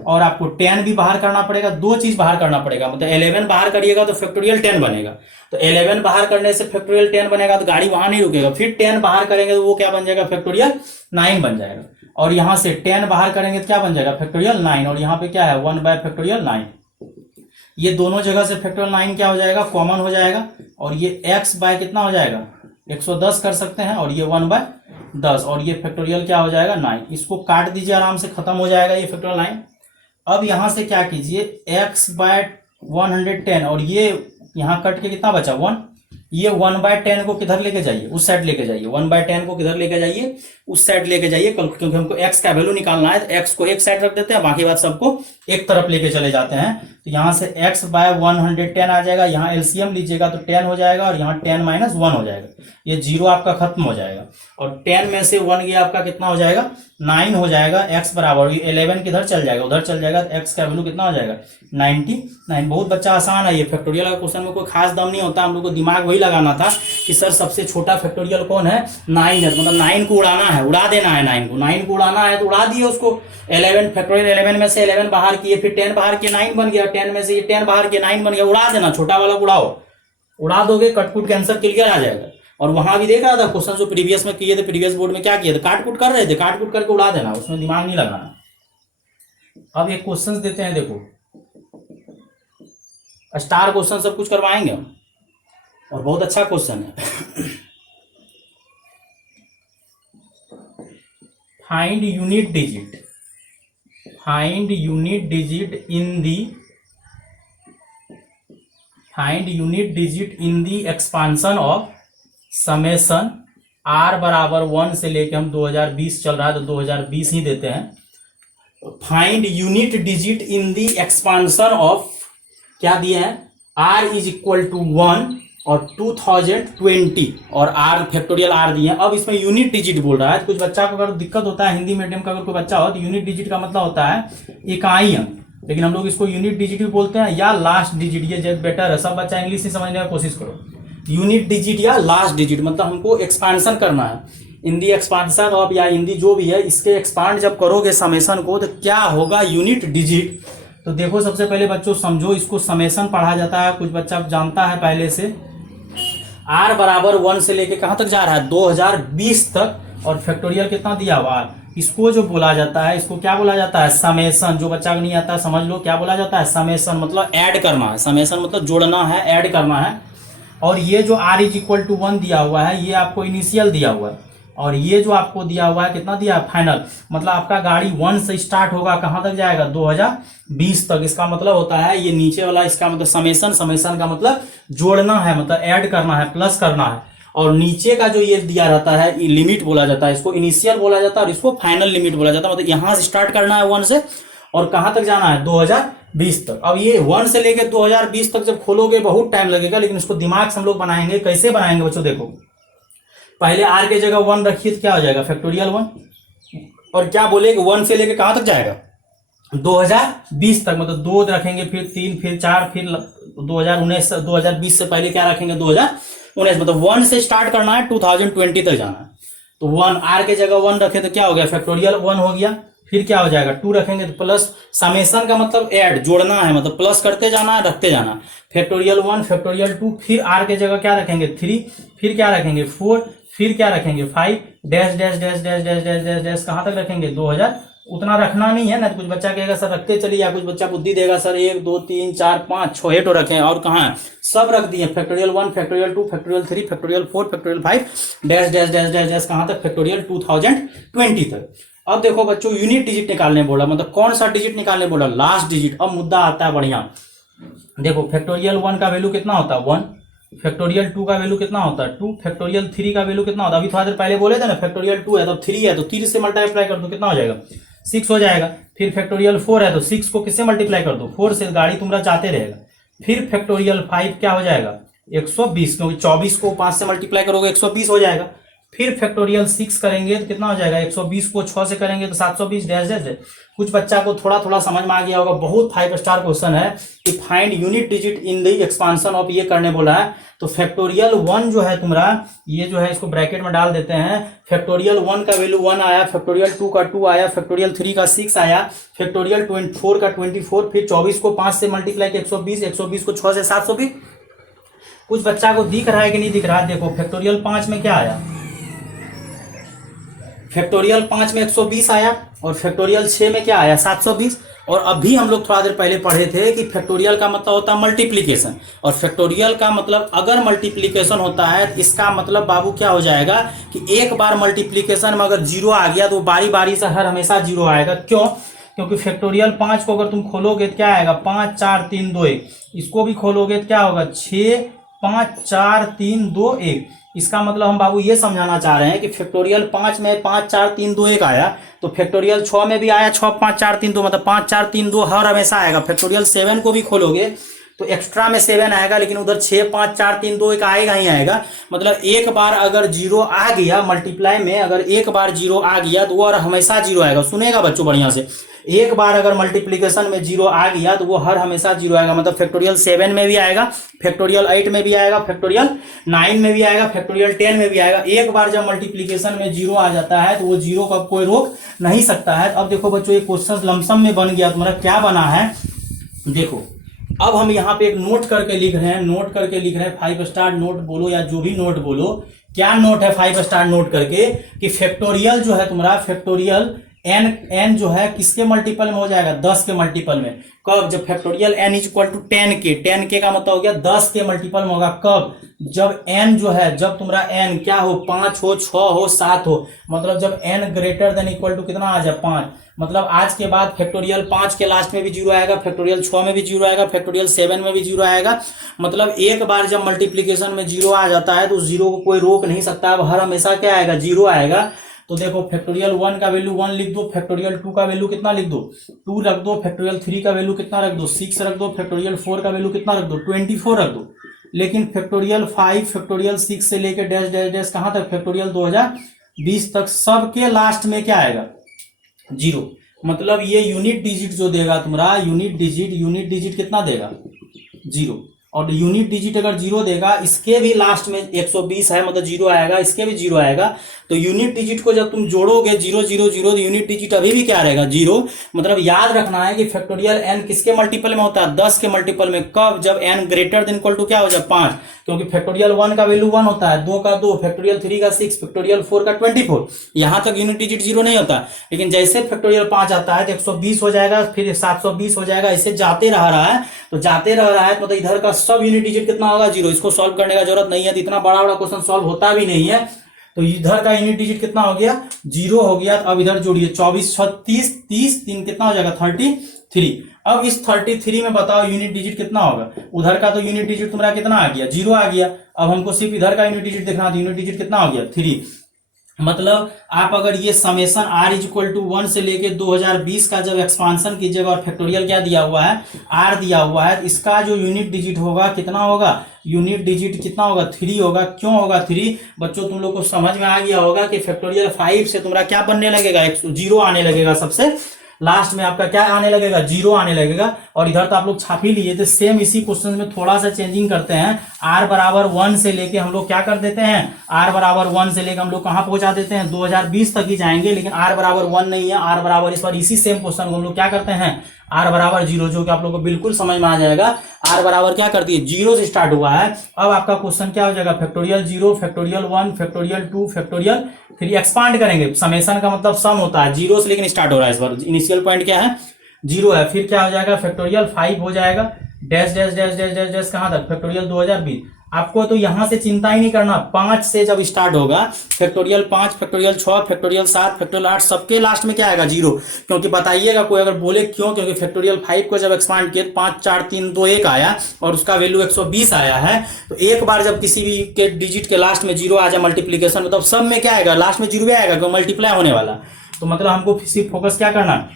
और आपको 10 भी बाहर करना पड़ेगा, दो चीज बाहर करना पड़ेगा। मतलब 11 बाहर करिएगा तो फैक्टोरियल 10 बनेगा, तो 11 बाहर करने से फैक्टोरियल 10 बनेगा, तो गाड़ी वहां नहीं रुकेगा। फिर 10 बाहर करेंगे तो वो क्या बन जाएगा फैक्टोरियल 9 बन जाएगा, और यहां से 10 बाहर करेंगे तो क्या बन जाएगा फैक्टोरियल 9, और यहाँ पे क्या है 1 बाय फैक्टोरियल 9। ये दोनों जगह से फैक्टोरियल 9 क्या हो जाएगा कॉमन हो जाएगा, और ये x बाय कितना हो जाएगा 110 कर सकते हैं, और ये 1 बाय 10, और ये फैक्टोरियल क्या हो जाएगा 9। इसको काट दीजिए आराम से, खत्म हो जाएगा ये फैक्टोरियल 9। अब यहां से क्या कीजिए x बाय 110, और ये यहां कट के कितना बचा 1, ये 1 बाय 10 को किधर लेके जाइए उस साइड लेके जाइए, 1 बाय 10 को किधर लेके जाइए उस साइड लेके जाइए, क्योंकि हमको x का वैल्यू निकालना है। तो x को एक साइड रख देते हैं, बाकी बात सबको एक तरफ लेके चले जाते हैं। तो यहां से x बाय 110 आ जाएगा, यहाँ एलसीएम लीजिएगा तो 10 हो जाएगा, और यहाँ 10 माइनस 1 हो जाएगा, ये 0 आपका खत्म हो जाएगा, और 10 में से 1 गया आपका कितना हो जाएगा 9 हो जाएगा। x बराबर 11 किधर चल जाएगा उधर चल जाएगा, तो x का वैल्यू कितना हो जाएगा 99। बहुत बच्चा आसान है ये, फैक्टोरियल का क्वेश्चन में कोई खास दम नहीं होता, हम लोग को दिमाग वही लगाना था कि सर सबसे छोटा फैक्टोरियल कौन है 9 है, मतलब 9 को उड़ाना है, उड़ा देना है 9 को उड़ाना है, तो उड़ा दिए उसको। 11 फैक्टोरियल 11 में से 11 बाहर किए, फिर 10 बाहर किए 9 बन गया, 10 में से ये 10 बाहर किए 9 बन गया, उड़ा देना, छोटा वाला उड़ाओ, उड़ा दोगे कटकुट के आंसर क्लियर आ जाएगा। और वहां भी देख रहा था क्वेश्चन जो प्रीवियस में किए थे, प्रीवियस बोर्ड में क्या किए थे काटकुट कर रहे थे, काटकुट करके उड़ा देना, उसमें दिमाग नहीं लगाना। अब एक क्वेश्चन देते हैं, देखो स्टार क्वेश्चन सब कुछ करवाएंगे हम, और बहुत अच्छा क्वेश्चन है। Find unit digit find unit digit in the expansion of summation r बराबर 1 से लेके हम 2020 चल रहा है तो 2020 ही देते हैं। Find unit digit in the expansion of क्या दिए हैं, आर इज इक्वल टू 1 और 2020 और आर फैक्टोरियल आर दिए हैं। अब इसमें यूनिट डिजिट बोल रहा है, कुछ बच्चा को अगर दिक्कत होता है हिंदी मीडियम का अगर कोई बच्चा हो तो यूनिट डिजिट का मतलब होता है इकाई अंक, लेकिन हम लोग इसको यूनिट डिजिट भी बोलते हैं या लास्ट डिजिट, ये जब बेटर है। सब बच्चा इंग्लिश ही समझने की कोशिश करो। यूनिट डिजिट या लास्ट डिजिट मतलब हमको एक्सपांसन करना है, इन दी एक्सपांसन ऑफ या हिंदी जो भी है इसके एक्सपांड जब करोगे समेशन को तो क्या होगा यूनिट डिजिट। तो देखो सबसे पहले बच्चों समझो, इसको समेशन पढ़ा जाता है, कुछ बच्चा जानता है पहले से। आर बराबर 1 से लेके कहां तक जा रहा है 2020 तक, और फैक्टोरियल कितना दिया हुआ है, इसको जो बोला जाता है इसको क्या बोला जाता है समेशन। जो बच्चा को नहीं आता है समझ लो क्या बोला जाता है समेशन, मतलब ऐड करना है, समेशन मतलब जोड़ना है, ऐड करना है। और ये जो r इज इक्वल टू 1 दिया हुआ है ये आपको इनिशियल दिया हुआ है, और ये जो आपको दिया हुआ है कितना दिया है फाइनल, मतलब आपका गाड़ी 1 से स्टार्ट होगा कहां तक जाएगा 2020 तक। इसका मतलब होता है ये नीचे वाला, इसका मतलब समेशन का मतलब जोड़ना है, मतलब ऐड करना है, प्लस करना है। और नीचे का जो ये दिया रहता है लिमिट बोला जाता है, इसको इनिशियल बोला जाता है और इसको फाइनल लिमिट बोला जाता है। मतलब यहां से स्टार्ट करना है 1 से और कहां तक जाना है 2020 तक। अब ये 1 से लेकर 2020 तक जब खोलोगे बहुत टाइम लगेगा, लेकिन इसको दिमाग से हम लोग बनाएंगे। कैसे बनाएंगे बच्चों, देखो पहले आर के जगह 1 रखिए तो क्या हो जाएगा फैक्टोरियल 1, और क्या बोलेगे 1 से लेकर कहां तक जाएगा 2020 तक, मतलब 2 रखेंगे फिर 3 फिर 4 फिर 2019 2020 से पहले क्या रखेंगे 2019, मतलब 1 से स्टार्ट करना है 2020 तक जाना है। तो 1 आर के जगह 1 रखे तो क्या हो गया फैक्टोरियल 1 हो गया। फिर क्या हो जाएगा 2 रखेंगे तो प्लस, समेशन का मतलब ऐड जोड़ना है, मतलब प्लस करते जाना है रखते जाना। फैक्टोरियल 1 फैक्टोरियल 2, फिर आर के जगह क्या रखेंगे 3, फिर क्या रखेंगे 4, फिर क्या रखेंगे 5 dash dash dash dash dash dash dash dash कहां तक रखेंगे 2000। उतना रखना नहीं है ना, कुछ बच्चा कहेगा सर रखते चलिए, या कुछ बच्चा बुद्धि देगा सर 1 2 3 4 5 6 8 रखें, और कहाँ सब रख दिए factorial 1 factorial 2 factorial 3 factorial 4 factorial 5 dash dash dash dash dash कहां तक फैक्टोरियल 2020 तक। अब देखो बच्चों यूनिट डिजिट निकालने बोला, मतलब कौन सा डिजिट निकालने बोला लास्ट डिजिट। अब मुद्दा आता है बढ़िया, देखो फैक्टोरियल 1 का वैल्यू कितना होता है 1, फैक्टोरियल 2 का वैल्यू कितना होता है 2, फैक्टोरियल 3 का वैल्यू कितना होता है, अभी थोड़ा देर पहले बोले थे ना फैक्टोरियल 2 है तो 3 है तो 3 से मल्टीप्लाई कर दो कितना हो जाएगा 6 हो जाएगा। फिर फैक्टोरियल 4 है तो 6 को किससे मल्टीप्लाई कर दो 4 से, गाड़ी तुम्हारा जाते रहेगा। फिर फैक्टोरियल 5 क्या हो जाएगा 120, क्योंकि 24 को 5 से मल्टीप्लाई करोगे 120 हो जाएगा। फिर फैक्टोरियल 6 करेंगे तो कितना हो जाएगा 120 को 6 से करेंगे तो 720 डैश डैश। कुछ बच्चा को थोड़ा थोड़ा समझ में आ गया होगा, बहुत 5 स्टार क्वेश्चन है कि find unit digit in the expansion of, ये करने बोला है। तो फैक्टोरियल 1 जो है तुम्हारा, ये जो है इसको ब्रैकेट में डाल देते हैं। फैक्टोरियल 1 का वैल्यू 1 आया, फैक्टोरियल 2 का 2 आया, फैक्टोरियल 3 का 6 आया, फैक्टोरियल 4 का 24, फिर 24 को 5 से मल्टीप्लाई किया 120, 120 को 6 से 720। कुछ बच्चा को दिख रहा है कि नहीं दिख रहा है, देखो फैक्टोरियल 5 में क्या आया, फैक्टोरियल 5 में 120 आया, और फैक्टोरियल 6 में क्या आया 720। और अभी हम लोग थोड़ा देर पहले पढ़े थे कि फैक्टोरियल का मतलब होता है मल्टीप्लीकेशन, और फैक्टोरियल का मतलब अगर मल्टीप्लीकेशन होता है तो इसका मतलब बाबू क्या हो जाएगा कि एक बार मल्टीप्लीकेशन में अगर 0 आ गया तो बारी बारी से हर हमेशा 0 आएगा। क्यों, क्योंकि फैक्टोरियल 5 को अगर तुम खोलोगे तो क्या आएगा 5 4 3 2 1, इसको भी खोलोगे तो क्या होगा 6 5 4 3 2 1। इसका मतलब हम बाबू ये समझाना चाह रहे हैं कि फैक्टोरियल 5 में 5 4 3 2 1 आया, तो फैक्टोरियल 6 में भी आया 6 5 4 3 2, मतलब 5 4 3 2 हर हमेशा आएगा। फैक्टोरियल 7 को भी खोलोगे तो एक्स्ट्रा में 7 आएगा, लेकिन उधर 6 5 4 3 2 1 आएगा ही आएगा। मतलब एक बार अगर 0 आ गया मल्टीप्लाई में, अगर एक बार 0 आ गया तो वो और हमेशा 0 आएगा। सुनेगा बच्चों बढ़िया से, एक बार अगर मल्टीप्लीकेशन में 0 आ गया तो वो हर हमेशा 0 आएगा। मतलब फैक्टोरियल 7 में भी आएगा, फैक्टोरियल 8 में भी आएगा, फैक्टोरियल 9 में भी आएगा, फैक्टोरियल 10 में भी आएगा। एक बार जब मल्टीप्लीकेशन में 0 आ जाता है तो वो 0 को कोई रोक नहीं सकता है। अब देखो बच्चों ये क्वेश्चन लमसम में बन गया, तुम्हारा क्या बना है देखो। अब हम यहाँ पे एक नोट करके लिख रहे हैं, नोट करके लिख रहे हैं 5 स्टार नोट बोलो या जो भी नोट बोलो। क्या नोट है 5 स्टार नोट करके कि फैक्टोरियल जो है तुम्हारा, फैक्टोरियल n जो है किसके मल्टीपल में हो जाएगा 10 के मल्टीपल में। कब, जब factorial n is equal to 10 के का मतलब हो गया 10 के मल्टीपल में होगा। कब, जब n जो है, जब तुम्हारा n क्या हो 5 हो 6 हो 7 हो, मतलब जब n greater than equal to कितना आ जाए 5, मतलब आज के बाद फैक्टोरियल 5 के लास्ट में भी जीरो आएगा, फैक्टोरियल 6 में भी जीरो आएगा, फैक्टोरियल 7 में भी जीरो आएगा। मतलब एक बार जब मल्टीप्लीकेशन में जीरो आ जाता है तो उस जीरो को कोई रोक नहीं सकता, अब हर हमेशा क्या आएगा, जीरो आएगा। तो देखो फैक्टोरियल 1 का वैल्यू 1 लिख दो, फैक्टोरियल 2 का वैल्यू कितना लिख दो, 2 रख दो, फैक्टोरियल 3 का वैल्यू कितना रख दो, 6 रख दो, फैक्टोरियल 4 का वैल्यू कितना रख दो, 24 रख दो। लेकिन फैक्टोरियल 5, फैक्टोरियल 6 से लेकर डैश डैश डैश कहां तक, फैक्टोरियल 2020 तक सबके लास्ट में क्या आएगा, जीरो। मतलब ये यूनिट डिजिट जो देगा तुम्हारा, यूनिट डिजिट कितना देगा, जीरो। और यूनिट डिजिट अगर जीरो देगा, इसके भी लास्ट में 120 है मतलब जीरो आएगा, इसके भी जीरो आएगा। तो यूनिट डिजिट को जब तुम जोड़ोगे 0 0 0, तो यूनिट डिजिट अभी भी क्या रहेगा, जीरो। मतलब याद रखना है कि फैक्टोरियल n किसके मल्टीपल में होता है, 10 के मल्टीपल में। कब, जब n greater than equal to क्या हो जाए, 5, क्योंकि फैक्टोरियल 1 का वैल्यू 1 होता है, 2 का 2, फैक्टोरियल 3 का 6, फैक्टोरियल 4 का 24। यहां तक यूनिट डिजिट जीरो नहीं होता। लेकिन जैसे फैक्टोरियल 5 आता है तो 120 हो जाएगा, फिर 720 हो जाएगा, ऐसे जाते रहा है। तो जाते रह रहा है तो मतलब इधर का सब यूनिट डिजिट कितना होगा, जीरो। इसको सॉल्व करने का जरूरत नहीं है, तो इतना बड़ा क्वेश्चन सॉल्व होता भी नहीं है। तो इधर का यूनिट डिजिट कितना हो गया, जीरो हो गया। तो अब इधर जोड़िए 24 36 30 3 कितना हो जाएगा, 33। अब इस 33 में बताओ यूनिट डिजिट कितना होगा। उधर का तो यूनिट डिजिट तुम्हारा कितना आ गया, जीरो आ गया। अब हमको सिर्फ इधर का यूनिट डिजिट देखना, यूनिट डिजिट कितना हो गया, 3। मतलब आप अगर ये समेशन r इक्वल टू 1 से लेके 2020 का जब एक्सपांशन कीजिएगा और फैक्टोरियल क्या दिया हुआ है, r दिया हुआ है, इसका जो यूनिट डिजिट होगा कितना होगा, यूनिट डिजिट कितना होगा, 3 होगा। क्यों होगा 3? बच्चों तुम लोग को समझ में आ गया होगा कि फैक्टोरियल 5 से तुम्हारा क्या बनने लगेगा, जीरो आने लगेगा, सबसे लास्ट में आपका क्या आने लगेगा, जीरो आने लगेगा। और इधर तो आप लोग छाप ही लिए थे। सेम इसी क्वेश्चन में थोड़ा सा चेंजिंग करते हैं। r बराबर 1 से लेके हम लोग क्या कर देते हैं, r बराबर 1 से लेके हम लोग कहां पहुंचा देते हैं, 2020 तक ही जाएंगे। लेकिन r बराबर 1 नहीं है, r बराबर, इस बार इसी सेम क्वेश्चन को हम लोग क्या करते हैं, r बराबर 0, जो कि आप लोग को बिल्कुल समझ में आ जाएगा। r बराबर क्या करती है, 0 से स्टार्ट हुआ है। अब आपका क्वेश्चन क्या हो जाएगा, factorial 0, factorial 1, factorial 2, factorial 3 expand करेंगे। समेशन का मतलब सम होता है, 0 से लेकिन स्टार्ट हो रहा है। इस बार इनिशियल पॉइंट क्या है, 0 है। फिर क्या हो जाएगा, फैक्टोरियल 5 हो जाएगा, dash dash dash dash dash dash कहां तक, फैक्टोरियल 2020। आपको तो यहां से चिंता ही नहीं करना, 5 से जब स्टार्ट होगा, फैक्टोरियल 5, फैक्टोरियल 6, फैक्टोरियल 7, फैक्टोरियल 8, सबके लास्ट में क्या आएगा, 0। क्योंकि बताइएगा कोई अगर बोले क्यों, क्योंकि फैक्टोरियल 5 को जब एक्सपांड किए 5 4 3 2 1 आया और उसका वैल्यू 120 आया है। तो एक बार जब किसी भी के डिजिट के लास्ट में 0 आ जाए मल्टीप्लीकेशन में, तो सब में क्या आएगा, लास्ट में 0 आएगा, क्यों, मल्टीप्लाई होने वाला। तो मतलब हमको सिर्फ फोकस क्या करना।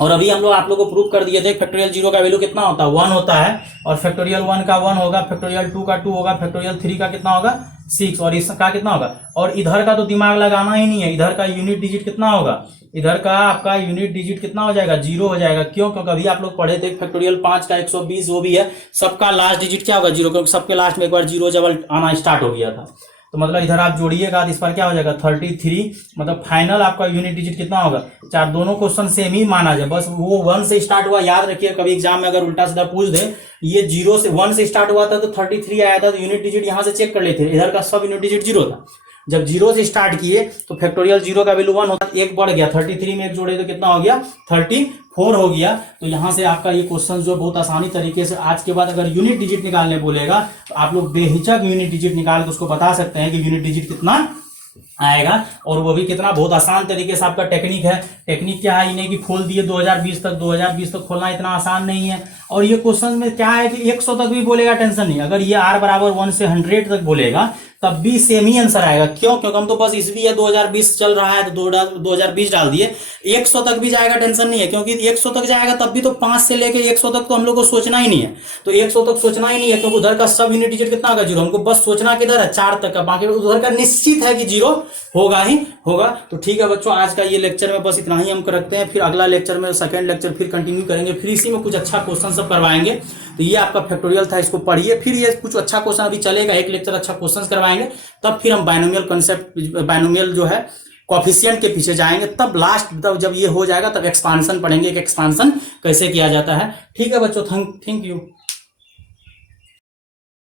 और अभी हम लोग आप लोग को प्रूव कर दिए थे फैक्टोरियल 0 का वैल्यू कितना होता है, 1 होता है। और फैक्टोरियल 1 का 1 होगा, फैक्टोरियल 2 का 2 होगा, फैक्टोरियल 3 का कितना होगा, 6, और इसका कितना होगा। और इधर का तो दिमाग लगाना ही नहीं है, इधर का यूनिट डिजिट कितना होगा, इधर का आपका यूनिट डिजिट कितना हो जाएगा, 0 हो जाएगा। क्यों, क्योंकि अभी आप लोग पढ़े थे फैक्टोरियल 5 का 120 वो भी है, सबका लास्ट डिजिट क्या होगा, 0, क्योंकि सबके लास्ट में एक बार 0 जब आना स्टार्ट हो गया था। तो मतलब इधर आप जोड़िएगा तो इस पर क्या हो जाएगा, 33। मतलब फाइनल आपका यूनिट डिजिट कितना होगा, 4। दोनों क्वेश्चन सेम ही माना जाए, बस वो 1 से स्टार्ट हुआ। याद रखिए कभी एग्जाम में अगर उल्टा सीधा पूछ दे, ये 0 से 1 से स्टार्ट हुआ था तो 33 आया था, तो यूनिट डिजिट यहां से चेक कर लेते। इधर का सब यूनिट डिजिट 0 था। जब 0 से स्टार्ट किए तो फैक्टोरियल 0 का वैल्यू 1 होता, एक बढ़ गया, 33 में एक जोड़े तो कितना हो गया, 34 हो गया। तो यहां से आपका ये क्वेश्चन जो बहुत आसानी तरीके से, आज के बाद अगर यूनिट डिजिट निकालने बोलेगा तो आप लोग बेहिचक यूनिट डिजिट निकाल के उसको बता सकते हैं कि यूनिट डिजिट कितना आएगा। और वो भी कितना, बहुत आसान तरीके से आपका टेक्निक है। टेक्निक क्या है, इन्हें कि खोल दिए 2020 तक, 2020 तक खोलना इतना आसान नहीं है। और ये क्वेश्चन में क्या है कि 100 तक भी बोलेगा टेंशन नहीं, अगर ये r बराबर 1 से 100 तक बोलेगा तब भी सेम ही आंसर आएगा। क्यों, क्योंकि हम तो बस इसलिए 2020 चल रहा है तो 2020 डाल दिए। 100 तक भी जाएगा टेंशन नहीं है, क्योंकि 100 तक जाएगा तब भी तो 5 से लेके 100 तक तो हम लोग को सोचना ही नहीं है। तो 100 तक सोचना ही नहीं है, क्योंकि उधर का सब यूनिट डिजिट कितना होगा, 0। हमको बस सोचना किधर है, 4 तक का, बाकी उधर का निश्चित है कि 0 होगा ही होगा। तो ठीक है बच्चों, आज का ये लेक्चर में बस इतना ही हम रखते हैं। फिर अगला लेक्चर में, सेकंड लेक्चर फिर कंटिन्यू करेंगे, फिर इसी में कुछ अच्छा क्वेश्चन सब करवाएंगे। तो ये आपका फैक्टोरियल था, इसको पढ़िए। फिर ये कुछ अच्छा क्वेश्चन अभी चलेगा, एक लेक्चर अच्छा क्वेश्चन करवाएंगे, तब फिर हम बायनोमियल कॉन्सेप्ट, बायनोमियल जो है कोएफिशिएंट के पीछे जाएंगे। तब लास्ट, तब जब ये हो जाएगा तब एक्सपांशन पढ़ेंगे कि एक्सपांशन कैसे किया जाता है। ठीक है बच्चों, थैंक यू।